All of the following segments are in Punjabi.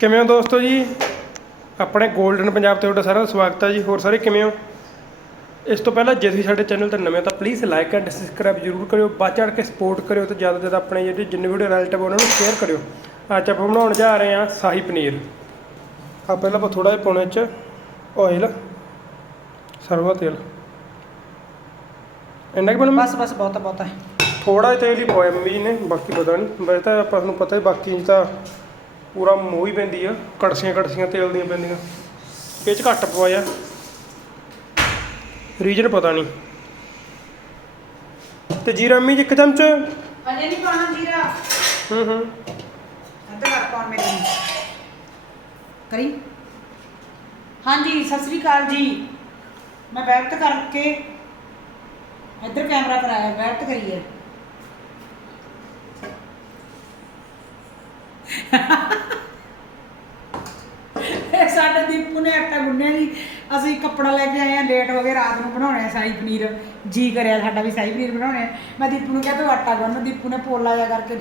ਕਿਵੇਂ ਹੋ ਦੋਸਤੋ ਜੀ? ਆਪਣੇ 골ਡਨ ਪੰਜਾਬ ਤੇ ਤੁਹਾਡਾ ਸਾਰਿਆਂ ਦਾ ਸਵਾਗਤ ਹੈ ਜੀ। ਹੋਰ ਸਾਰੇ ਕਿਵੇਂ ਹੋ? ਇਸ ਤੋਂ ਪਹਿਲਾਂ ਜੇ ਤੁਸੀਂ ਸਾਡੇ ਚੈਨਲ ਤੇ ਨਵੇਂ ਹੋ ਤਾਂ ਪਲੀਜ਼ ਲਾਈਕ ਐਂਡ ਸਬਸਕ੍ਰਾਈਬ ਜ਼ਰੂਰ ਕਰਿਓ। ਵੱਧ ਚੜ੍ਹ ਕੇ ਸਪੋਰਟ ਕਰਿਓ ਤੇ ਜ਼ਿਆਦਾ ਜ਼ਿਆਦਾ ਆਪਣੇ ਜਿਹੜੇ ਜਿੰਨੇ ਵੀਡੀਓ ਰਿਲੇਟਿਵ ਉਹਨਾਂ ਨੂੰ ਸ਼ੇਅਰ ਕਰਿਓ। ਅੱਜ ਆਪਾਂ ਬਣਾਉਣ ਜਾ ਰਹੇ ਹਾਂ ਸ਼ਾਹੀ ਪਨੀਰ। ਆ ਪਹਿਲਾਂ ਆਪਾਂ ਥੋੜਾ ਜਿਹਾ ਪਾਉਣਾ 'ਚ ਆਇਲ ਸਰੋਂ ਦਾ ਤੇਲ। ਇੰਨਾ ਕਿ ਬਣ ਬਸ ਬਸ ਬਹੁਤ ਬਹੁਤ। ਹੈ ਥੋੜਾ ਜਿਹਾ ਤੇਲ ਹੀ ਪਾਇਆ ਮੰਮੀ ਜੀ ਨੇ ਬਾਕੀ ਪਤਾ ਨਹੀਂ। ਵੈਸੇ ਤਾਂ ਆਪਾਂ ਨੂੰ ਪਤਾ ਹੀ ਬਾਕੀ ਤਾਂ ਪੂਰਾ ਮੋਹ ਹੀ ਪੈਂਦੀ ਆ ਕੜਸੀਆਂ ਕੜਸੀਆਂ ਤੇਲ ਦੀਆਂ ਪੈਂਦੀਆਂ। ਇਹ ਚ ਘੱਟ ਪਵਾਇਆ। ਰੀਜਨ ਪਤਾ ਨਹੀਂ। ਤੇ ਜੀਰਾ ਮੰਮੀ ਜੀ ਇੱਕ ਚਮਚ? ਅਜੇ ਨਹੀਂ ਪਾਣਾ ਜੀਰਾ। ਹੂੰ ਹੂੰ। ਇੱਧਰ ਕਰ ਪਾਉਣ ਮੇਰੇ ਨੂੰ ਕਰੀ। ਹਾਂਜੀ ਸਤਿ ਸ੍ਰੀ ਅਕਾਲ ਜੀ। ਮੈਂ ਬੈਠ ਕਰਕੇ ਇੱਧਰ ਕੈਮਰਾ ਕਰਾਇਆ ਬੈਠ ਕਰੀਏ। ਇਹ ਸਾਡੇ ਦੀ ਨੇ ਆਟਾ ਗੁੰਨਿਆ ਜੀ ਅਸੀਂ ਕੱਪੜਾ ਲੈ ਕੇ ਆਏ ਆ ਲੇਟ ਹੋ ਗਏ ਰਾਤ ਨੂੰ ਬਣਾਉਣਾ ਹੈ ਸਾਈ ਪਨੀਰ। ਜੀ ਕਰਿਆ ਸਾਡਾ ਵੀ ਸਾਈ ਪਨੀਰ ਬਣਾਉਣਾ ਹੈ। ਮੈਂ ਦੀਪੂ ਨੂੰ ਕਿਹਾ ਤੂੰ ਆਟਾ ਗੁੰਨ ਦੀਪੂ ਨੇ ਪੋਲਾ ਜਿਹਾ ਕਰਕੇ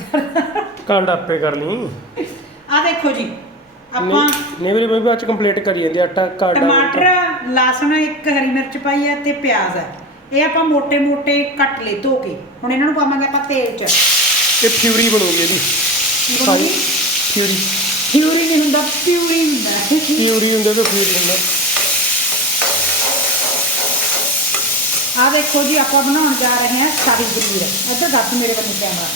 ਕੱਲ ਆਪੇ ਕਰਨੀ ਆ ਦੇਖੋ ਜੀ ਆਪਾਂ ਨਹੀਂ ਮੇਰੀ ਬੇਬੀ ਅੱਜ ਕੰਪਲੀਟ ਕਰੀ ਜਾਂਦੀ ਆਟਾ ਕਾੜਾ ਟਮਾਟਰ ਲਸਣ ਇੱਕ ਹਰੀ ਮਿਰਚ ਪਾਈ ਹੈ ਤੇ ਪਿਆਜ਼ ਹੈ ਇਹ ਆਪਾਂ ਮੋٹے-ਮੋٹے ਕੱਟ ਲਏ ਧੋ ਕੇ। ਹੁਣ ਇਹਨਾਂ ਨੂੰ ਪਾਵਾਂਗੇ ਆਪਾਂ ਤੇਲ 'ਚ। ਤੇ ਫਿਊਰੀ ਬਣੂਗੀ ਇਹਦੀ। ਕੀ ਫਿਊਰੀ ਫਿਊਰੀ ਨਹੀਂ ਹੁੰਦਾ ਪਿਊਰੀ ਹੁੰਦਾ ਹੈ। ਫਿਊਰੀ ਹੁੰਦੇ ਤੇ ਫਿਊਰੀ ਹੁੰਦਾ ਆਹ ਦੇਖੋ ਜੀ ਆਪਾਂ ਬਣਾਉਣ ਜਾ ਰਹੇ ਹਾਂ ਸ਼ਾਹੀ ਪਨੀਰ ਇੱਧਰ ਦੱਸ ਮੇਰੇ ਬੰਨੇ ਕੈਮਰਾ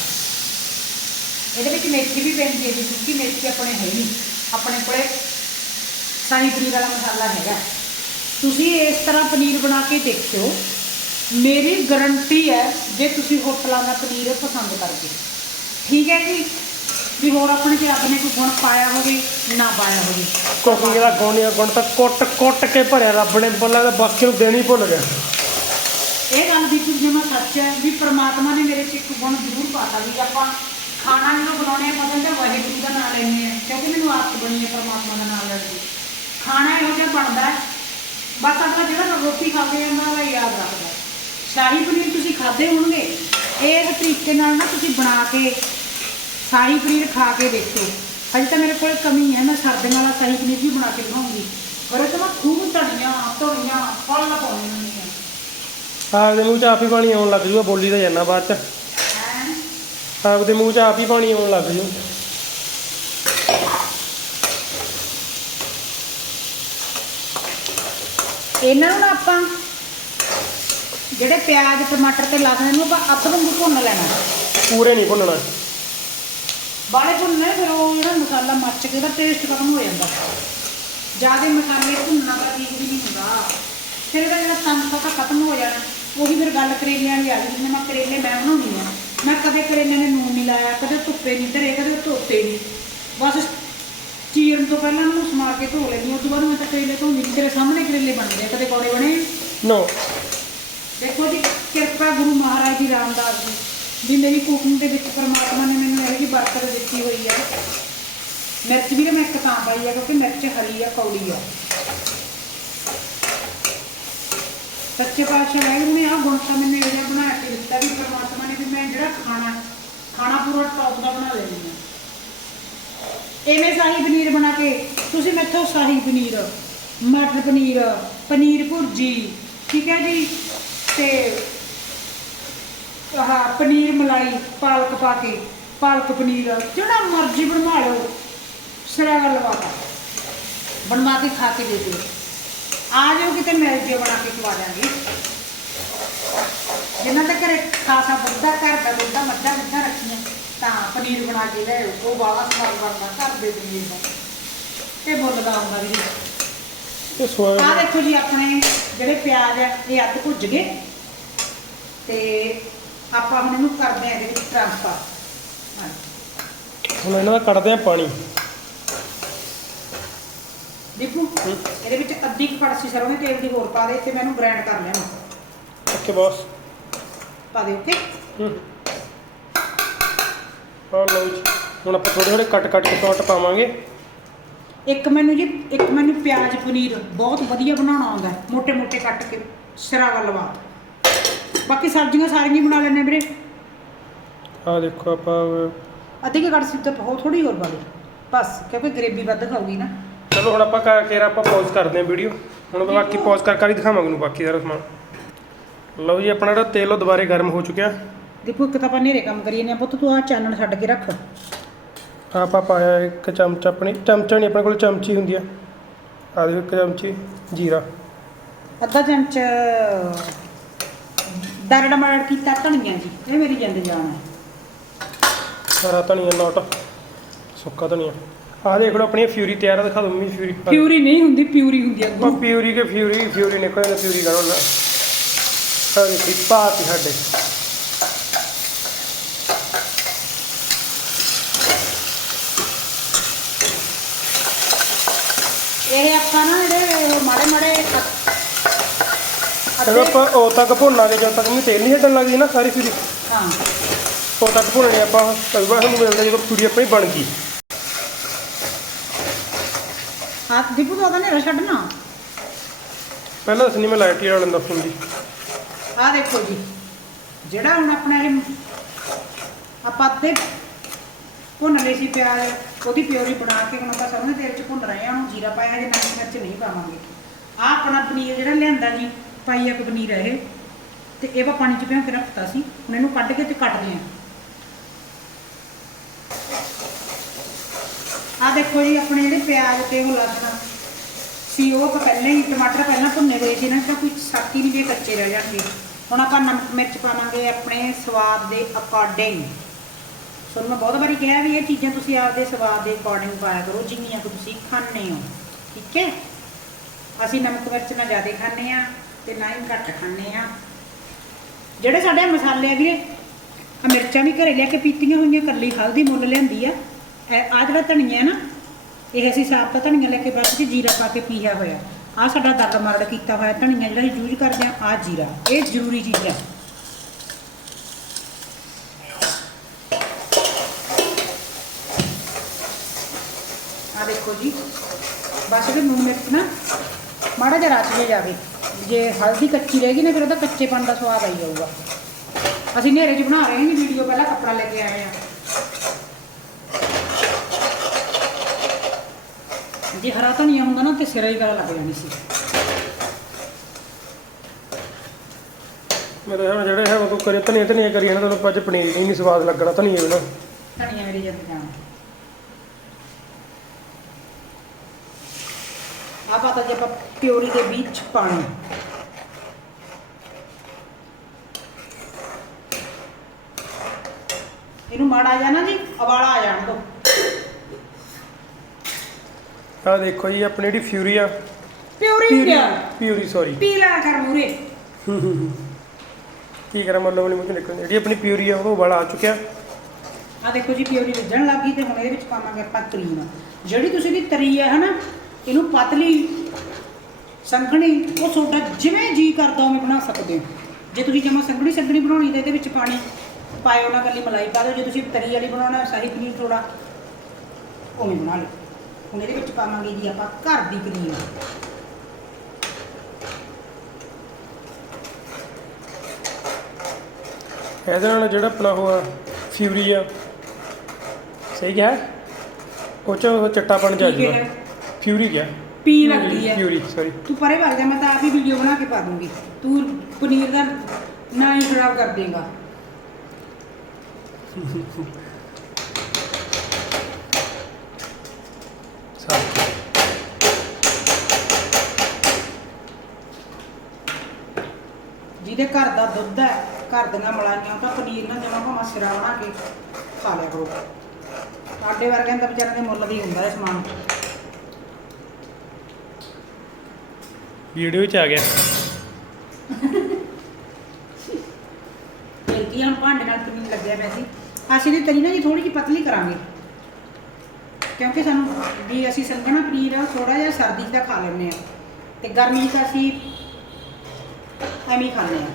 ਇਹਦੇ ਵਿੱਚ ਮੇਥੀ ਵੀ ਪੈਂਦੀ ਹੈ ਜੀ ਕਿਉਂਕਿ ਮੇਥੀ ਆਪਣੇ ਹੈ ਨਹੀਂ ਆਪਣੇ ਕੋਲੇ ਸ਼ਾਹੀ ਪਨੀਰ ਵਾਲਾ ਮਸਾਲਾ ਹੈਗਾ ਤੁਸੀਂ ਇਸ ਤਰ੍ਹਾਂ ਪਨੀਰ ਬਣਾ ਕੇ ਦੇਖਿਓ ਮੇਰੀ ਗਰੰਟੀ ਹੈ ਜੇ ਤੁਸੀਂ ਹੋਟਲਾਂ ਦਾ ਪਨੀਰ ਪਸੰਦ ਕਰਦੇ ਠੀਕ ਹੈ ਜੀ ਵੀ ਹੋਰ ਆਪਣੇ ਚ ਰੱਬ ਨੇ ਕੋਈ ਗੁਣ ਪਾਇਆ ਹੋਵੇ ਨਾ ਪਾਇਆ ਹੋਵੇ। ਕੁਕਿੰਗ ਦਾ ਗੁਣ ਆ ਗੁਣ ਤਾਂ ਕੁੱਟ ਕੁੱਟ ਕੇ ਭਰਿਆ ਰੱਬ ਨੇ ਬੋਲਿਆ ਤਾਂ ਬਾਕੀ ਨੂੰ ਦੇਣੀ ਭੁੱਲ ਗਿਆ। ਇਹ ਗੱਲ ਦੀ ਜਮਾ ਸੱਚ ਹੈ ਵੀ ਪ੍ਰਮਾਤਮਾ ਨੇ ਮੇਰੇ 'ਚ ਇੱਕ ਗੁਣ ਜ਼ਰੂਰ ਪਾਤਾ ਵੀ ਆਪਾਂ ਖਾਣਾ ਜਦੋਂ ਬਣਾਉਣੇ ਆ ਪਤਾ ਤਾਂ ਵਾਹਿਗੁਰੂ ਦਾ ਨਾਮ ਲੈਂਦੇ ਆ ਕਿਉਂਕਿ ਮੈਨੂੰ ਆਦਤ ਬਣੀ ਹੈ ਪ੍ਰਮਾਤਮਾ ਦਾ ਨਾਮ ਲੈਣ ਦੀ। ਖਾਣਾ ਇਹੋ ਜਿਹਾ ਬਣਦਾ ਹੈ। ਬਸ ਆਪਾਂ ਜਿਹੜਾ ਰੋਟੀ ਖਾਂਦੇ ਆ ਉਹਨਾਂ ਦਾ ਯਾਦ ਰੱਖਦਾ। ਸ਼ਾਹੀ ਪਨੀਰ ਤੁਸੀਂ ਖਾਦੇ ਹੋਣਗੇ ਇਸ ਤਰੀਕੇ ਨਾਲ ਨਾ ਤੁਸੀਂ ਬਣਾ ਕੇ ਸ਼ਾਹੀ ਪਨੀਰ ਖਾ ਕੇ ਦੇਖੋ। ਅਜੇ ਤਾਂ ਮੇਰੇ ਕੋਲ ਕਮੀ ਹੈ ਮੈਂ ਸਰਦੀਆਂ ਵਾਲਾ ਸ਼ਾਹੀ ਪਨੀਰ ਵੀ ਬਣਾ ਕੇ ਦਿਖਾਉਂਗੀ ਪਰ ਇਹ ਤਾਂ ਮੈਂ ਖੂਬ ਧਨੀਆਂ ਧਨੀਆਂ ਫਲ ਪਾਉਣੇ ਹੁੰਦੇ ਆ ਆਪਦੇ ਮੂੰਹ 'ਚ ਆਪ ਹੀ ਪਾਣੀ ਆਉਣ ਲੱਗ ਜੂਗਾ ਬੋਲੀ ਤਾਂ ਜਾਣਾ ਬਾਅਦ 'ਚ। ਹੈਂ? ਆਪਦੇ ਮੂੰਹ 'ਚ ਆਪ ਹੀ ਪਾਣੀ ਆਉਣ ਲੱਗ ਜੂ। ਇਹਨਾਂ ਨੂੰ ਨਾ ਆਪਾਂ ਜਿਹੜੇ ਪਿਆਜ਼ ਟਮਾਟਰ ਤੇ ਲਸਣ ਨੂੰ ਆਪਾਂ ਅੱਧ ਵਾਂਗੂ ਭੁੰਨ ਲੈਣਾ। ਪੂਰੇ ਨਹੀਂ ਭੁੰਨਣਾ। ਬਾਲੇ ਭੁੰਨਣੇ ਫਿਰ ਉਹ ਜਿਹੜਾ ਮਸਾਲਾ ਮੱਚ ਕੇ ਉਹਦਾ ਟੇਸਟ ਖਤਮ ਹੋ ਜਾਂਦਾ। ਜਿਆਦੇ ਮਸਾਲੇ ਭੁੰਨਣਾ ਤਾਂ ਠੀਕ ਵੀ ਨਹੀਂ ਹੁੰਦਾ। ਫਿਰ ਇਹਦਾ ਜਿਹੜਾ ਸੰਤ ਤਾਂ ਖਤਮ ਹੋ ਜਾਣਾ। ਉਹੀ ਫਿਰ ਗੱਲ ਕਰੇਲਿਆਂ ਵਾਲੀ ਆ ਗਈ ਜਿਵੇਂ ਮੈਂ ਕਰੇਲੇ ਮੈਂ ਬਣਾਉਣੀ ਆ ਮੈਂ ਕਦੇ ਕਰੇਲਿਆਂ ਨੇ ਨੂਨ ਨਹੀਂ ਲਾਇਆ ਕਦੇ ਧੁੱਪੇ ਨਹੀਂ ਧਰੇ ਕਦੇ ਧੋਤੇ ਨਹੀਂ। ਬਸ ਚੀਰਨ ਤੋਂ ਪਹਿਲਾਂ ਉਹਨੂੰ ਸਮਾ ਕੇ ਧੋ ਲੈਂਦੀ ਉਸ ਤੋਂ ਬਾਅਦ ਮੈਂ ਤਾਂ ਕਰੇਲੇ ਧੋਂਦੀ ਨਹੀਂ ਤੇਰੇ ਸਾਹਮਣੇ ਕਰੇਲੇ ਬਣਦੇ ਆ ਕਦੇ ਕੌੜੇ ਬਣੇ? ਨੋ ਦੇਖੋ ਜੀ ਕਿਰਪਾ ਗੁਰੂ ਮਹਾਰਾਜ ਦੀ ਰਾਮਦਾਸ ਜੀ। ਵੀ ਮੇਰੀ ਕੁਕਿੰਗ ਦੇ ਵਿੱਚ ਪਰਮਾਤਮਾ ਨੇ ਮੈਨੂੰ ਇਹੋ ਜਿਹੀ ਬਰਕਤ ਦਿੱਤੀ ਹੋਈ ਹੈ ਮਿਰਚ ਵੀ ਤਾਂ ਮੈਂ ਇੱਕ ਤਾਂ ਪਾਈ ਹੈ ਕਿਉਂਕਿ ਮਿਰਚ ਹਰੀ ਆ, ਕੌੜੀ ਆ। ਸੱਚੇ ਪਾਤਸ਼ਾਹ ਵਾਹਿਗੁਰੂ ਨੇ ਆਹ ਗੁਣ ਤਾਂ ਮੈਨੂੰ ਇਹੋ ਜਿਹਾ ਬਣਾ ਕੇ ਦਿੱਤਾ ਵੀ ਪਰਮਾਤਮਾ ਨੇ ਵੀ ਮੈਂ ਜਿਹੜਾ ਖਾਣਾ ਖਾਣਾ ਪੂਰਾ ਟੌਪ ਦਾ ਬਣਾ ਲੈਂਦੀ ਹਾਂ ਐਵੇਂ ਸ਼ਾਹੀ ਪਨੀਰ ਬਣਾ ਕੇ, ਤੁਸੀਂ ਮੈਥੋਂ ਸ਼ਾਹੀ ਪਨੀਰ, ਮਟਰ ਪਨੀਰ ਪਨੀਰ ਭੁਰਜੀ, ਠੀਕ ਹੈ ਜੀ? ਤੇ ਆਹ ਪਨੀਰ ਮਲਾਈ ਪਾਲਕ ਪਾ ਕੇ ਪਾਲਕ ਪਨੀਰ ਜਿਹੜਾ ਮਰਜ਼ੀ ਬਣਵਾ ਲਓ ਸਿਰਾ ਗੱਲ ਲਵਾਤਾ ਬਣਵਾ ਕੇ ਖਾ ਕੇ ਦੇ ਦਿਓ ਆ ਜਾਓ ਕਿਤੇ ਮਿਲ ਜਿਓ ਬਣਾ ਕੇ ਖਵਾ ਦਾਂਗੇ ਜਿਨ੍ਹਾਂ ਦੇ ਘਰੇ ਖਾਸਾ ਬੱਦਾ ਘਰ ਦਾ ਬੱਦਾ ਮੱਝਾਂ ਮੁੱਝਾਂ ਰੱਖੀਆਂ ਤਾਂ ਪਨੀਰ ਬਣਾ ਕੇ ਲੈ ਉਹ ਬਾਵਾ ਸਵਾਦ ਬਣਦਾ ਘਰ ਦੇ ਪਨੀਰ ਦਾ। ਤੇ ਮੁੱਲ ਦਾ ਆਉਂਦਾ ਵੀ ਇਹ ਸਵਾਦ ਆ ਦੇਖੋ ਜੀ ਆਪਣੇ ਜਿਹੜੇ ਪਿਆਜ਼ ਆ ਇਹ ਅੱਧ ਭੁੱਜ ਗਏ। ਤੇ ਆਪਾਂ ਇਹਨੂੰ ਕਰਦੇ ਆ ਇਹਦੇ ਵਿੱਚ ਟ੍ਰਾਂਸਫਰ ਹੁਣ ਇਹਨਾਂ ਦਾ ਕੱਢਦੇ ਆ ਪਾਣੀ। ਦੇਖੋ ਇਹਦੇ ਵਿੱਚ ਅੱਧੀ ਕੁ ਸਰੋਂ ਦੇ ਤੇਲ ਦੀ ਹੋਰ ਪਾ ਦੇ ਤੇ ਮੈਨੂੰ ਗ੍ਰਾਈਂਡ ਕਰ ਲੈਣਾ ਓਕੇ ਬੌਸ। ਪਾ ਦੇ ਓਕੇ? ਹਾਂ। ਲਓ ਜੀ। ਹੁਣ ਆਪਾਂ ਥੋੜੇ ਥੋੜੇ ਕੱਟ ਕੱਟ ਕੇ ਟੋਟ ਪਾਵਾਂਗੇ। ਇੱਕ ਮੈਨੂੰ ਜੀ ਇੱਕ ਮੈਨੂੰ ਪਿਆਜ਼ ਪਨੀਰ ਬਹੁਤ ਵਧੀਆ ਬਣਾਉਣਾ ਆਉਂਦਾ ਮੋٹے ਮੋٹے ਕੱਟ ਕੇ ਸਿਰਾ ਲਵਾ। ਬਾਕੀ ਸਬਜ਼ੀਆਂ ਸਾਰੀਆਂ ਹੀ ਬਣਾ ਲੈਣੇ ਵੀਰੇ। ਆ ਦੇਖੋ ਆਪਾਂ ਅੱਧੀ ਕੁ ਕੜਛੀ ਤੋਂ ਬਹੁਤ ਥੋੜੀ ਹੋਰ ਪਾ ਦੇ ਬਸ ਕਿਉਂਕਿ ਗਰੇਵੀ ਵੱਧ ਖਾਊਗੀ ਨਾ। ਚਲੋ ਹੁਣ ਆਪਾਂ ਕਰ ਕੇ ਆਪਾਂ ਪੌਜ਼ ਕਰਦੇ ਹਾਂ ਵੀਡੀਓ ਹੁਣ ਬਾਕੀ ਪੌਜ਼ ਕਰ ਕਰ ਹੀ ਦਿਖਾਵਾਂਗੇ ਨੂੰ ਬਾਕੀ ਸਾਰਾ ਸਮਾਨ। ਲਓ ਜੀ ਆਪਣਾ ਜਿਹੜਾ ਤੇਲ ਉਹ ਦੁਬਾਰੇ ਗਰਮ ਹੋ ਚੁੱਕਿਆ। ਦੇਖੋ ਇੱਕ ਤਾਂ ਆਪਾਂ ਨੇਰੇ ਕੰਮ ਕਰੀਏ ਨੇ ਪੁੱਤ ਤੂੰ ਆ ਚਾਨਣ ਛੱਡ ਕੇ ਰੱਖ। ਆਪਾਂ ਪਾਇਆ ਇੱਕ ਚਮਚਾ ਆਪਣੀ ਚਮਚਾ ਨਹੀਂ ਆਪਣੇ ਕੋਲ ਚਮਚੀ ਹੁੰਦੀ ਆ। ਆ ਦੇਖੋ ਇੱਕ ਚਮਚੀ ਜੀਰਾ। ਅੱਧਾ ਚਮਚ ਦਰੜਾ ਮਰੜ ਕੀਤਾ ਧਨੀਆ ਜੀ ਇਹ ਮੇਰੀ ਜਿੰਦ ਜਾਨ ਹੈ। ਹਰਾ ਧਨੀਆ ਨੋਟ ਸੁੱਕਾ ਧਨੀਆ। ਆ ਦੇਖ ਲਓ ਆਪਣੀ ਫਿਊਰੀ ਤਿਆਰ ਆ ਦਿਖਾ ਦਿਓ ਮੰਮੀ ਫਿਊਰੀ। ਪਿਊਰੀ ਨਹੀਂ ਹੁੰਦੀ ਪਿਊਰੀ ਹੁੰਦੀ ਆ। ਉਹ ਪਿਊਰੀ ਕੇ ਫਿਊਰੀ ਫਿਊਰੀ ਨਿਕਲ ਨਾ ਫਿਊਰੀ ਕਰੋ ਨਾ। ਆ ਦੇਖੀ ਪਾਤੀ ਸਾਡੇ। ਇਹ ਆਪਾਂ ਨਾ ਜਿਹੜੇ ਮਾੜੇ ਮਾੜੇ ਚਲੋ ਆਪਾਂ ਉਹ ਤੱਕ ਭੁੰਨਾਂਗੇ ਜਦ ਤੱਕ ਮੈਨੂੰ ਤੇਲ ਨਹੀਂ ਛੱਡਣ ਲੱਗਦੀ ਨਾ ਸਾਰੀ ਫਿਊਰੀ ਹਾਂ। ਉਹ ਤੱਕ ਭੁੰਨਣੀ ਆਪਾਂ ਵਾਰ ਸਾਨੂੰ ਮਿਲਦਾ ਜਦੋਂ ਫਿਊਰੀ ਆਪਣੀ ਬਣ ਗਈ। ਹਾਂ ਦੀਪੂ ਦਾ ਉਹਦਾ ਨੇਰਾ ਛੱਡਣਾ। ਪਹਿਲਾਂ ਅਸੀਂ ਮੈਂ ਲਾਈਟ ਹੀ ਦੱਸੂੰ ਜੀ ਆਹ ਦੇਖੋ ਜੀ ਜਿਹੜਾ ਹੁਣ ਆਪਣਾ ਇਹ ਆਪਾਂ ਅੱਧੇ ਭੁੰਨ ਲਏ ਸੀ ਪਿਆਜ਼ ਉਹਦੀ ਪਿਓਰੀ ਬਣਾ ਕੇ ਹੁਣ ਆਪਾਂ ਸਰੋਂ ਦੇ ਤੇਲ 'ਚ ਭੁੰਨ ਰਹੇ ਹਾਂ ਹੁਣ ਜੀਰਾ ਪਾਇਆ ਜੇ ਨਮਕ ਮਿਰਚ ਨਹੀਂ ਪਾਵਾਂਗੇ। ਆਹ ਆਪਣਾ ਪਨੀਰ ਜਿਹੜਾ ਲਿਆਂਦਾ ਜੀ ਪਾਈ ਕੁ ਪਨੀਰ ਹੈ ਇਹ। ਤੇ ਇਹ ਵਾ ਪਾਣੀ 'ਚ ਭਿਓ ਕੇ ਰੱਖਤਾ ਸੀ। ਹੁਣ ਇਹਨੂੰ ਕੱਢ ਕੇ ਤੇ ਕੱਟਦੇ ਹਾਂ ਆਹ ਦੇਖੋ ਜੀ, ਆਪਣੇ ਜਿਹੜੇ ਪਿਆਜ਼ ਤੇ ਉਹ ਲਸਣ। ਸੀ ਉਹ ਪਹਿਲਾਂ ਹੀ ਟਮਾਟਰ ਪਹਿਲਾਂ ਭੁੰਨੇ ਹੋਏ ਸੀ ਨਾ, ਤਾਂ ਕੋਈ ਸਾਕੀ ਨਹੀਂ ਵੀ ਕੱਚੇ ਰਹਿ ਜਾਣਗੇ। ਹੁਣ ਆਪਾਂ ਨਮਕ ਮਿਰਚ ਪਾਵਾਂਗੇ ਆਪਣੇ ਸਵਾਦ ਦੇ ਅਕੋਰਡਿੰਗ ਸੋ ਮੈਂ ਬਹੁਤ ਵਾਰੀ ਕਿਹਾ ਵੀ ਇਹ ਚੀਜ਼ਾਂ ਤੁਸੀਂ ਆਪਦੇ ਸਵਾਦ ਦੇ ਅਕੋਰਡਿੰਗ ਪਾਇਆ ਕਰੋ, ਜਿੰਨੀਆਂ ਕੁ ਤੁਸੀਂ ਖਾਣੇ ਹੋ। ਠੀਕ ਹੈ? ਅਸੀਂ ਨਮਕ ਮਿਰਚ ਨਾ ਜ਼ਿਆਦਾ ਖਾਂਦੇ ਆ ਤੇ ਨਾ ਹੀ ਘੱਟ ਖਾਂਦੇ ਆ ਜਿਹੜੇ ਸਾਡੇ ਆਹ ਮਸਾਲੇ ਆ ਵੀਰੇ ਆ ਮਿਰਚਾਂ ਵੀ ਘਰੇ ਲਿਆ ਕੇ ਪੀਤੀਆਂ ਹੋਈਆਂ ਕੱਲੀ ਹਲਦੀ ਮੁੱਲ ਲਿਆਂਦੀ ਆ। ਆ ਜਿਹੜਾ ਧਨੀਆ ਨਾ, ਇਹ ਅਸੀਂ ਸਾਬਤਾ ਧਨੀਆ ਲੈ ਕੇ ਬਾਅਦ ਚ ਜੀਰਾ ਪਾ ਕੇ ਪੀਆ ਹੋਇਆ। ਆ ਸਾਡਾ ਦਰਦ ਮਰੜ ਕੀਤਾ ਹੋਇਆ ਧਨੀਆ ਜਿਹੜਾ ਅਸੀਂ ਯੂਜ਼ ਕਰਦੇ ਆ ਆ ਜੀਰਾ, ਇਹ ਜ਼ਰੂਰੀ ਚੀਜ਼ ਆ। ਆ ਦੇਖੋ ਜੀ, ਬਸ ਇਹ ਨੂਨ ਮਿਰਚ ਨਾ ਮਾੜਾ ਜਿਹਾ ਰਚ ਜੇ ਜਾਵੇ। ਜੇ ਹਲਦੀ ਕੱਚੀ ਰਹੇਗੀ ਨਾ ਫਿਰ ਉਹਦਾ ਕੱਚੇਪਣ ਦਾ ਸਵਾਦ ਆਈ ਜਾਊਗਾ। ਅਸੀਂ ਹਨੇਰੇ 'ਚ ਬਣਾ ਰਹੇ ਹਾਂ ਵੀਡੀਓ ਪਹਿਲਾਂ ਕੱਪੜਾ ਲੈ ਕੇ ਆਏ ਆ ਜੇ ਹਰਾ ਧਨੀਆ ਹੁੰਦਾ ਨਾ ਤੇ ਸਿਰਾ ਹੀ ਗਲਾ ਲੱਗ ਜਾਣੀ ਸੀ। ਮੇਰੇ ਹੁਣ ਜਿਹੜੇ ਹੈ ਉਹ ਕਰੇ ਧਨੀਆ ਧਨੀਆ ਕਰੀ ਇਹਨਾਂ ਤੁਹਾਨੂੰ ਅੱਜ ਪਨੀਰ ਨਹੀਂ ਸਵਾਦ ਲੱਗਣਾ ਧਨੀਆ ਬਿਨਾ। ਧਨੀਆ ਮੇਰੀ ਜਦ ਜਾਣਾ ਆ ਪਤਾ ਪਿਓਰੀ ਦੇ ਵਿੱਚ ਪਾਣੀ। ਇਹਨੂੰ ਮਾੜਾ ਜਾਣਾ ਜੀ ਉਬਾਲਾ ਆ ਜਾਣ ਦੋ। ਆ ਦੇਖੋ ਜੀ ਆਪਣੀ ਜਿਹੜੀ ਫਿਊਰੀ ਆ। ਪਿਓਰੀ ਪਿਆ ਪਿਊਰੀ ਸੌਰੀ ਪੀਲਾ ਕਰ ਮੂਰੇ। ਕੀ ਕਰਾਂ ਮਤਲਬ ਨਹੀਂ ਮੁਝ ਨਿਕਲਦੀ ਜਿਹੜੀ ਆਪਣੀ ਪਿਊਰੀ ਆ ਉਹ ਵਾਲਾ ਆ ਚੁੱਕਿਆ। ਆ ਦੇਖੋ ਜੀ ਪਿਓਰੀ ਰਿੱਝਣ ਲੱਗ ਤੇ ਹੁਣ ਇਹਦੇ ਵਿੱਚ ਪਾਵਾਂਗੇ ਆਪਾਂ ਕਰੀਮ ਜਿਹੜੀ ਤੁਸੀਂ ਦੀ ਤਰੀ ਹੈ ਹਨਾ ਇਹਨੂੰ ਪਤਲੀ ਸੰਘਣੀ ਉਹ ਤੁਹਾਡਾ ਜਿਵੇਂ ਜੀ ਕਰਦਾ ਉਵੇਂ ਬਣਾ ਸਕਦੇ ਹੋ। ਜੇ ਤੁਸੀਂ ਜਮਾ ਸੰਘਣੀ ਸੰਘਣੀ ਬਣਾਉਣੀ ਤੇ ਇਹਦੇ ਵਿੱਚ ਪਾਣੀ ਪਾਇਓ ਨਾ ਕੱਲੀ ਮਲਾਈ ਪਾ ਦਿਓ। ਜੇ ਤੁਸੀਂ ਤਰੀ ਵਾਲੀ ਬਣਾਉਣਾ ਸ਼ਾਹੀ ਪਨੀਰ ਥੋੜਾ ਉਵੇਂ ਬਣਾ ਲਓ। ਹੁਣ ਇਹਦੇ ਵਿੱਚ ਪਾਵਾਂਗੇ ਜੀ ਆਪਾਂ ਘਰ ਦੀ ਕਰੀਮ। ਇਹਦੇ ਨਾਲ ਜਿਹੜਾ ਆਪਣਾ ਉਹ ਆ ਫਿਊਰੀ ਆ। ਸਹੀ ਹੈ ਉਹ ਚ ਉਹ ਚਿੱਟਾਪਣ ਜਾ ਜੂਗਾ? ਫਿਊਰੀ ਗਿਆ ਪੀ ਲੱਗਦੀ ਹੈ। ਸੌਰੀ ਤੂੰ ਪਰੇ ਵਗ ਜਾ ਮੈਂ ਤਾਂ ਆਪ ਹੀ ਵੀਡੀਓ ਬਣਾ ਕੇ ਪਾ ਦੂੰਗੀ। ਤੂੰ ਪਨੀਰ ਦਾ ਨਾ ਹੀ ਖਰਾਬ ਕਰ ਦੇਗਾ। ਜਿਹਦੇ ਘਰ ਦਾ ਦੁੱਧ ਹੈ ਘਰ ਦੀਆਂ ਮਲਾਈਆਂ ਉਹ ਤਾਂ ਪਨੀਰ ਨਾ ਜਮਾ ਭਾਵੇਂ ਸਿਰਾ ਬਣਾ ਕੇ ਖਾ ਲਿਆ ਕਰੋ। ਸਾਡੇ ਵਰਗਿਆਂ ਦਾ ਵਿਚਾਰਿਆਂ ਦੇ ਮੁੱਲ ਵੀ ਹੁੰਦਾ ਇਹ ਸਮਾਨ। ਵੀਡੀਓ ਚ ਆ ਗਿਆ। ਮਿਲਦੀ ਹੁਣ ਭਾਂਡੇ ਨਾਲ ਪਨੀਰ ਲੱਗਿਆ ਪਿਆ ਅਸੀਂ ਦੀ ਤਰੀ ਨਾ ਜੀ ਥੋੜੀ ਜਿਹੀ ਪਤਲੀ ਕਰਾਂਗੇ। ਕਿਉਂਕਿ ਸਾਨੂੰ ਵੀ ਅਸੀਂ ਸੰਗਣਾ ਪਨੀਰ ਥੋੜਾ ਜਿਹਾ ਸਰਦੀ 'ਚ ਤਾਂ ਖਾ ਲੈਂਦੇ ਆ। ਤੇ ਗਰਮੀ 'ਚ ਅਸੀਂ ਐਵੇਂ ਹੀ ਖਾਂਦੇ ਆ।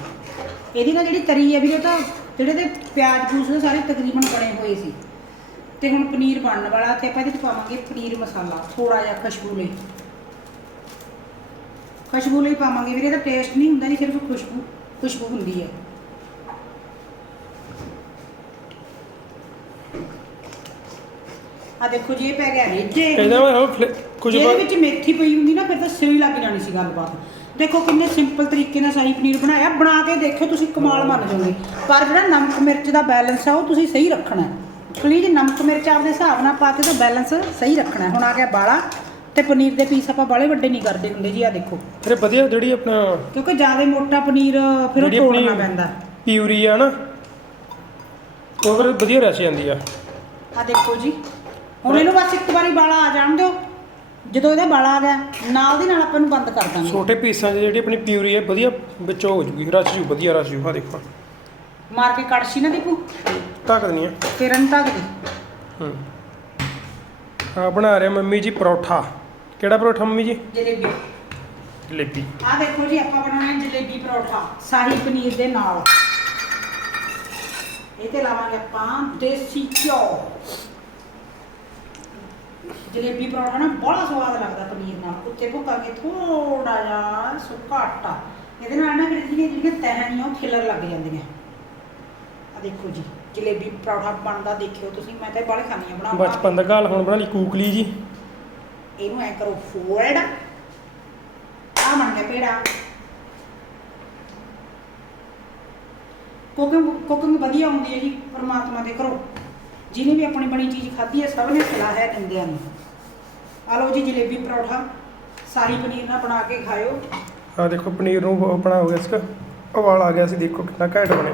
ਇਹਦੀ ਨਾ ਜਿਹੜੀ ਤਰੀ ਹੈ ਵੀਰੇ ਤਾਂ ਜਿਹੜੇ ਤੇ ਪਿਆਜ਼ ਪੂਸ ਉਹ ਸਾਰੇ ਤਕਰੀਬਨ ਬਣੇ ਹੋਏ ਸੀ। ਤੇ ਹੁਣ ਪਨੀਰ ਬਣਨ ਵਾਲਾ, ਤੇ ਆਪਾਂ ਇਹਦੇ 'ਚ ਪਾਵਾਂਗੇ ਪਨੀਰ ਮਸਾਲਾ ਥੋੜਾ ਜਿਹਾ ਖੁਸ਼ਬੂ ਲਈ। ਖੁਸ਼ਬੂ ਲਈ ਪਾਵਾਂਗੇ ਵੀਰੇ ਇਹਦਾ ਟੇਸਟ ਨਹੀਂ ਹੁੰਦਾ ਜੀ ਸਿਰਫ ਖੁਸ਼ਬੂ ਖੁਸ਼ਬੂ ਹੁੰਦੀ ਹੈ। ਆ ਦੇਖੋ ਜੀ ਇਹ ਪੈ ਗਿਆ ਰੇਜੇ। ਇਹਦਾ ਫਲੇ- ਕੁਝ ਇਹਦੇ ਵਿੱਚ ਮੇਥੀ ਪਈ ਹੁੰਦੀ ਨਾ ਫਿਰ ਤਾਂ ਸਿਰ ਹੀ ਲੱਗ ਜਾਣੀ ਸੀ ਗੱਲਬਾਤ। ਦੇਖੋ ਕਿੰਨੇ ਸਿੰਪਲ ਤਰੀਕੇ ਨਾਲ ਸ਼ਾਹੀ ਪਨੀਰ ਬਣਾਇਆ। ਬਣਾ ਕੇ ਦੇਖਿਓ ਤੁਸੀਂ ਕਮਾਲ ਮੰਨ ਜਾਓਗੇ। ਪਰ ਜਿਹੜਾ ਨਮਕ ਮਿਰਚ ਦਾ ਬੈਲੈਂਸ ਆ ਉਹ ਤੁਸੀਂ ਸਹੀ ਰੱਖਣਾ ਪਲੀਜ਼ ਨਮਕ ਮਿਰਚ ਆਪਦੇ ਹਿਸਾਬ ਨਾਲ ਪਾ ਕੇ ਤਾਂ ਬੈਲੈਂਸ ਸਹੀ ਰੱਖਣਾ। ਹੁਣ ਆ ਗਿਆ ਬਾਲਾ। ਤੇ ਪਨੀਰ ਦੇ ਪੀਸ ਆਪਾਂ ਬਾਲੇ ਵੱਡੇ ਨਹੀਂ ਕਰਦੇ ਹੁੰਦੇ ਜੀ ਆ ਦੇਖੋ। ਫਿਰ ਵਧੀਆ ਜਿਹੜੀ ਆਪਣਾ ਕਿਉਂਕਿ ਜ਼ਿਆਦਾ ਮੋਟਾ ਪਨੀਰ ਫਿਰ ਉਹ ਜਿਹੜੀ ਆਪਣੀ ਤੋੜਨਾ ਪੈਂਦਾ। ਪਿਊਰੀ ਆ ਨਾ ਉਹ ਫਿਰ ਵਧੀਆ ਰਸ ਜਾਂਦੀ ਆ। ਆ ਦੇਖੋ ਜੀ ਹੁਣ ਇਹਨੂੰ ਬਸ ਇੱਕ ਵਾਰੀ ਬਾਲਾ ਆ ਜਾਣ ਦਿਓ। ਜਦੋਂ ਇਹਦਾ ਬਾਲਾ ਆ ਗਿਆ ਨਾਲ ਦੀ ਨਾਲ ਆਪਾਂ ਨੂੰ ਬੰਦ ਕਰ ਦਾਂਗੇ। ਛੋਟੇ ਪੀਸਾਂ 'ਚ ਜਿਹੜੀ ਆਪਣੀ ਪਿਊਰੀ ਹੈ ਵਧੀਆ ਵਿੱਚੋਂ ਹੋ ਜੂਗੀ ਰਸ ਜੂ ਵਧੀਆ ਰਸ ਜੂ ਆ ਦੇਖੋ। ਮਾਰ ਕੇ ਕੜਛੀ ਨਾ ਦੀਪੂ? ਤਾਕਤ ਨਹੀਂ ਆ। ਕਿਰਨ ਢੱਕ ਦੇ। ਹੂੰ। ਆ ਬਣਾ ਰਿਹਾ ਮੰਮੀ ਜੀ ਪਰੌਠਾ। ਕਿਹੜਾ ਪਰੌਠਾ ਮੰਮੀ ਜੀ? ਜਲੇਬੀ। ਜਲੇਬੀ। ਆ ਦੇਖੋ ਜੀ ਆਪਾਂ ਬਣਾਉਣਾ ਹੈ ਜਲੇਬੀ ਪਰੌਠਾ ਸ਼ਾਹੀ ਪਨੀਰ ਦੇ ਨਾਲ। ਇਹ ਤੇ ਲਾਵਾਂਗੇ ਆਪਾਂ ਦੇਸੀ ਘਿਓ। ਜਲੇਬੀ ਪਰੌਠਾ ਨਾ ਬੜਾ ਸਵਾਦ ਲੱਗਦਾ ਪਨੀਰ ਨਾਲ। ਉੱਤੇ ਭੁੱਕਾਂਗੇ ਥੋੜਾ ਜਿਹਾ ਸੁੱਕਾ ਆਟਾ। ਇਹਦੇ ਨਾਲ ਨਾ ਜਿਹੜੀਆਂ ਜਿਹੜੀਆਂ ਤਹਿਆਂ ਨੇ ਉਹ ਖਿਲਰ ਲੱਗ ਜਾਂਦੀਆਂ। ਆ ਦੇਖੋ ਜੀ ਜਲੇਬੀ ਪਰੌਠਾ ਬਣਦਾ ਦੇਖਿਓ ਤੁਸੀਂ। ਮੈਂ ਤਾਂ ਇਹ ਬਾਲੇ ਖਾਣੀ ਆ ਬਣਾ। ਬਚਪਨ ਦਾ ਘਾਲ ਹੁਣ ਬਣਾ ਲਈ ਕੂਕਲੀ ਜੀ। ਇਹਨੂੰ ਐ ਕਰੋ ਫੋਲਡ ਆ ਬਣ ਗਿਆ ਪੇੜਾ। ਕੁਕਿੰਗ ਕੁਕਿੰਗ ਵਧੀਆ ਹੁੰਦੀ ਹੈ ਜੀ ਪਰਮਾਤਮਾ ਦੇ ਘਰੋਂ। ਜਿਹਨੇ ਵੀ ਆਪਣੀ ਬਣੀ ਚੀਜ਼ ਖਾਧੀ ਹੈ ਸਭ ਨੇ ਸਲਾਹ ਹੈ ਦਿੰਦਿਆਂ ਨੂੰ। ਆ ਲਓ ਜੀ ਜਲੇਬੀ ਪਰੌਠਾ ਸਾਰੀ ਪਨੀਰ ਨਾਲ ਬਣਾ ਕੇ ਖਾਇਓ। ਆ ਦੇਖੋ ਪਨੀਰ ਨੂੰ ਬਣਾ ਹੋ ਗਿਆ ਇਸਕਾ ਉਬਾਲ ਆ ਗਿਆ ਸੀ ਦੇਖੋ ਕਿੰਨਾ ਘੈਂਟ ਬਣੇ।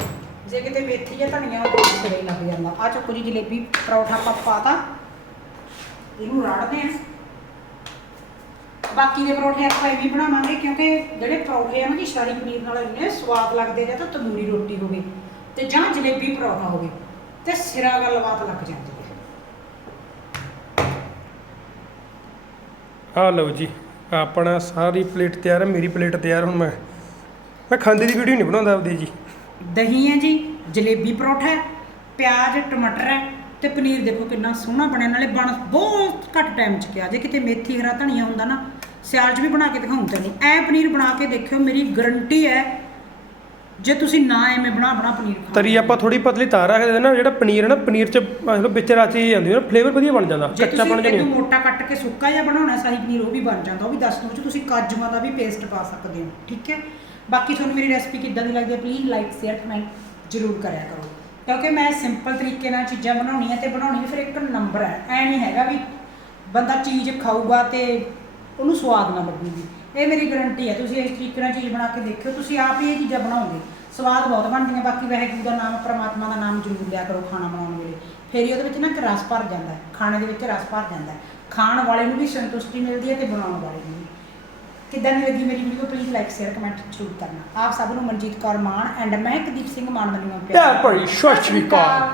ਜੇ ਕਿਤੇ ਮੇਥੀ ਜਾਂ ਧਨੀਆ ਉਹ ਸਿਰੇ ਲੱਗ ਜਾਂਦਾ। ਆ ਚੱਕੋ ਜੀ ਜਲੇਬੀ ਪਰੌਠਾ ਆਪਾਂ ਪਾਤਾ ਇਹਨੂੰ ਰਾੜਦੇ ਆ ਬਾਕੀ ਦੇ ਪਰੌਠੇ ਆਪਾਂ ਐਵੇਂ ਹੀ ਬਣਾਵਾਂਗੇ ਕਿਉਂਕਿ ਜਿਹੜੇ ਪਰੌਠੇ ਆ ਨਾ ਜੀ ਸ਼ਾਹੀ ਪਨੀਰ ਨਾਲ ਇੰਨੇ ਸਵਾਦ ਲੱਗਦੇ ਜਾਂ ਤਾਂ ਤੰਦੂਰੀ ਰੋਟੀ ਹੋਵੇ ਤੇ ਜਾਂ ਜਲੇਬੀ ਪਰੌਠਾ ਹੋਵੇ ਤੇ ਸਿਰਾ ਗੱਲਬਾਤ ਲੱਗ ਜਾਂਦੀ ਹੈ। ਆ ਲਓ ਜੀ ਆਪਣਾ ਸਾਰੀ ਪਲੇਟ ਤਿਆਰ ਹੈ ਮੇਰੀ ਪਲੇਟ ਤਿਆਰ ਹੁਣ ਮੈਂ ਮੈਂ ਖਾਂਦੇ ਦੀ ਵੀਡੀਓ ਨਹੀਂ ਬਣਾਉਂਦਾ ਆਪਦੀ ਜੀ। ਦਹੀਂ ਹੈ ਜੀ ਜਲੇਬੀ ਪਰੌਠਾ ਹੈ ਪਿਆਜ਼ ਟਮਾਟਰ ਹੈ ਤੇ ਪਨੀਰ ਦੇਖੋ ਕਿੰਨਾ ਸੋਹਣਾ ਬਣਿਆ ਨਾਲੇ ਬਣ ਬਹੁਤ ਘੱਟ ਟਾਈਮ ਚ ਗਿਆ ਜੇ ਕਿਤੇ ਮੇਥੀ ਹਰਾ ਧਨੀਆ ਹੁੰਦਾ ਨਾ ਸਿਆਲ ਚ ਵੀ ਬਣਾ ਕੇ ਦਿਖਾਉਂ ਤੈਨੂੰ। ਐ ਪਨੀਰ ਬਣਾ ਕੇ ਦੇਖਿਓ ਮੇਰੀ ਗਰੰਟੀ ਹੈ ਜੇ ਤੁਸੀਂ ਨਾ ਐਵੇਂ ਬਣਾ ਬਣਾ ਪਨੀਰ ਖਾਓ। ਤਰੀ ਆਪਾਂ ਥੋੜੀ ਪਤਲੀ ਤਾਰ ਰੱਖਦੇ ਨਾ ਜਿਹੜਾ ਪਨੀਰ ਹੈ ਨਾ ਪਨੀਰ ਚ ਮਤਲਬ ਵਿੱਚ ਰਚ ਜਾਂਦੀ ਹੈ ਫਲੇਵਰ ਵਧੀਆ ਬਣ ਜਾਂਦਾ ਜੇ ਕੱਚਾ ਤੁਸੀਂ ਬਣ ਇਹਨੂੰ ਜਾਣੀ ਮੋਟਾ ਕੱਟ ਕੇ ਸੁੱਕਾ ਜਿਹਾ ਬਣਾਉਣਾ ਸ਼ਾਹੀ ਪਨੀਰ ਉਹ ਵੀ ਬਣ ਜਾਂਦਾ ਉਹ ਵੀ ਦੱਸ ਦੂੰ ਚ ਤੁਸੀਂ ਕਾਜੂਆਂ ਦਾ ਵੀ ਪੇਸਟ ਪਾ ਸਕਦੇ ਹੋ ਠੀਕ ਹੈ? ਬਾਕੀ ਤੁਹਾਨੂੰ ਮੇਰੀ ਰੈਸਪੀ ਕਿੱਦਾਂ ਦੀ ਲੱਗਦੀ ਹੈ ਪਲੀਜ਼ ਲਾਈਕ ਸ਼ੇਅਰ ਕਮੈਂਟ ਜ਼ਰੂਰ ਕਰਿਆ ਕਰੋ। ਕਿਉਂਕਿ ਮੈਂ ਸਿੰਪਲ ਤਰੀਕੇ ਨਾਲ ਚੀਜ਼ਾਂ ਬਣਾਉਣੀਆਂ ਤੇ ਬਣਾਉਣੀ ਵੀ ਫਿਰ ਇੱਕ ਨੰਬਰ ਹੈ। ਐ ਨਹੀਂ ਹੈਗਾ ਵੀ ਬੰਦਾ ਚੀਜ਼ ਖਾਊਗਾ ਤੇ ਉਹਨੂੰ ਸਵਾਦ ਨਾ ਲੱਗੂਗੀ ਇਹ ਮੇਰੀ ਗਾਰੰਟੀ ਹੈ ਤੁਸੀਂ ਇਸ ਤਰੀਕੇ ਨਾਲ ਚੀਜ਼ ਬਣਾ ਕੇ ਦੇਖਿਓ, ਤੁਸੀਂ ਆਪ ਹੀ ਇਹ ਚੀਜ਼ਾਂ ਬਣਾਓਗੇ, ਸਵਾਦ ਬਹੁਤ ਬਣਦੀਆਂ, ਬਾਕੀ ਵਾਹਿਗੁਰੂ ਦਾ ਨਾਮ, ਪ੍ਰਮਾਤਮਾ ਦਾ ਨਾਮ ਜ਼ਰੂਰ ਲਿਆ ਕਰੋ ਖਾਣਾ ਬਣਾਉਣ ਵੇਲੇ। ਫਿਰ ਹੀ ਉਹਦੇ ਵਿੱਚ ਨਾ ਇੱਕ ਰਸ ਭਰ ਜਾਂਦਾ ਖਾਣੇ ਦੇ ਵਿੱਚ ਰਸ ਭਰ ਜਾਂਦਾ ਖਾਣ ਵਾਲੇ ਨੂੰ ਵੀ ਸੰਤੁਸ਼ਟੀ ਮਿਲਦੀ ਹੈ ਤੇ ਬਣਾਉਣ ਵਾਲੇ ਨੂੰ ਵੀ। ਕਿੱਦਾਂ ਦੀ ਲੱਗੀ ਮੇਰੀ video please like share comment ਜ਼ਰੂਰ ਕਰਨਾ। ਆਪ ਸਭ ਨੂੰ ਮਨਜੀਤ ਕੌਰ ਮਾਨ ਐਂਡ ਮੈਂ ਕੁਲਦੀਪ ਸਿੰਘ ਮਾਨ ਵੱਲੋਂ ਪਿਆਰ ਭਰੀ ਸਤਿ ਸ਼੍ਰੀ ਅਕਾਲ।